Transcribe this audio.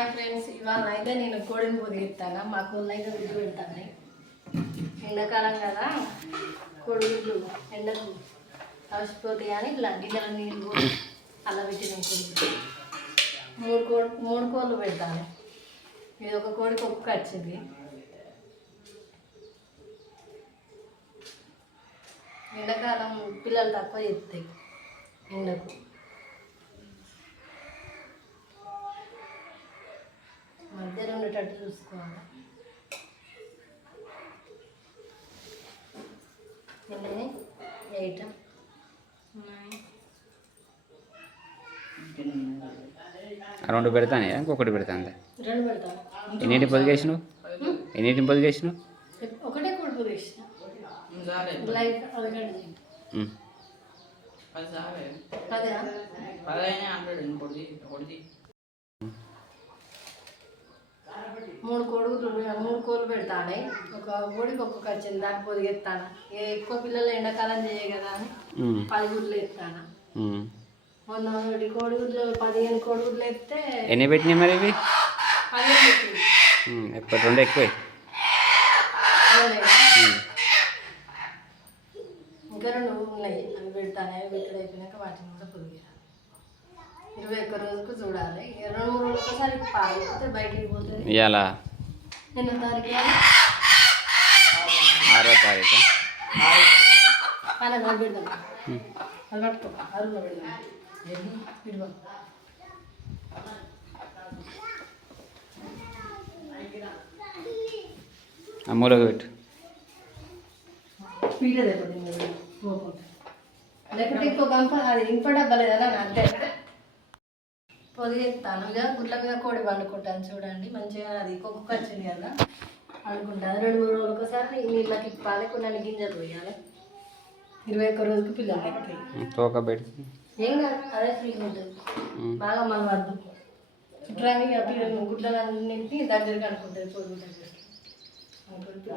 Hi friends ఇవాళ అయితే నేను కోడిని పొదిగిస్తాను మా కోళ్ళు అయితే గుడ్డు పెడతాను? ఎండాకాలం కదా కోడిగుడ్లు ఎండకు అలసిపోతాయి అని ఇట్లా గిన్నెల నీళ్ళు పోసి అలా పెట్టిన కోడి మూడు కోడి మూడు కోళ్ళు పెడతాను. ఇది ఒక కోడికి ఒక్క వచ్చింది. ఎండాకాలం పిల్లలు తక్కువ చెప్తాయి ఎండకు. ఉండేటట్టు చూసుకోవాలి. ఎన్ని? ఎయిట్? రెండు పెడతానే ఇంకొకటి పెడతాను రెండు పెడతాను. ఎన్నింటి పొదిగేసినావు ఎన్నింటిని పొదిగేసినావు ఒకటే కొడుకు తీసిన సరే లైట్ అదగండి ఉమ్. పది సారే అదే పదైనా హండ్రెడ్ ఇంకోటి ఒకటి మూడు కొడుకులు మూడు కోళ్ళు పెడతాను. ఒక కోడికి ఒక్కొక్క వచ్చింది దాన్ని పొదిగెత్తాను ఇక ఎక్కువ పిల్లలు ఎండాకాలం చేయ కదా అని ఉమ్. పది గుడ్లు ఎత్తాను. ఉమ్. మొన్న ఒకటి కోడిగుడ్లు పదిహేను కోడిగుడ్లు ఎత్తే ఎన్ని పెట్టినాయి మరి ఇవి? పదిహేను పెట్టింది ఉమ్. ఎక్కువ రెండు ఎక్కువ? అవునా? ఇంకా రెండు ఉన్నాయి. అవి పెడతాను అవి పెట్టడం అయిపోయినాక వాటిని కూడా పొదిగాను ఇరవై ఒక్క రోజుకు చూడాలి. ఇక రెండు మూడు రోజులు ఒకసారి పాలు పోతే బయటికి పోతుంది ఇవాళ ఎన్నో తారీఖు? ఆరో తారీఖు. పైన అది పెడదాం. అది పట్టుకో. పెడదాం. అమ్మలోకి పెట్టు. లేకపోతే ఇంకో గంప అది అంతే. పొదిగెత్తాను ఇక గుడ్ల మీద కోడి వండుకుంటాను చూడండి. మంచిగా అది కుక్క వచ్చింది కదా. అనుకుంటాను రెండు మూడు రోజులు ఒకసారి నీళ్ళకి పాలకు నన్ను గింజలు పోయాలి. ఇరవై ఒక్క రోజుకి పిల్లలు పెట్టు ఏం కాదు అదే ఫ్రీగా ఉంటుంది. బాగా మన వద్దు. చుట్టానికి పిల్లలు గుడ్లన్నింటి దగ్గరికి అనుకుంటుంది పొడుగు దగ్గరికి అనుకుంటే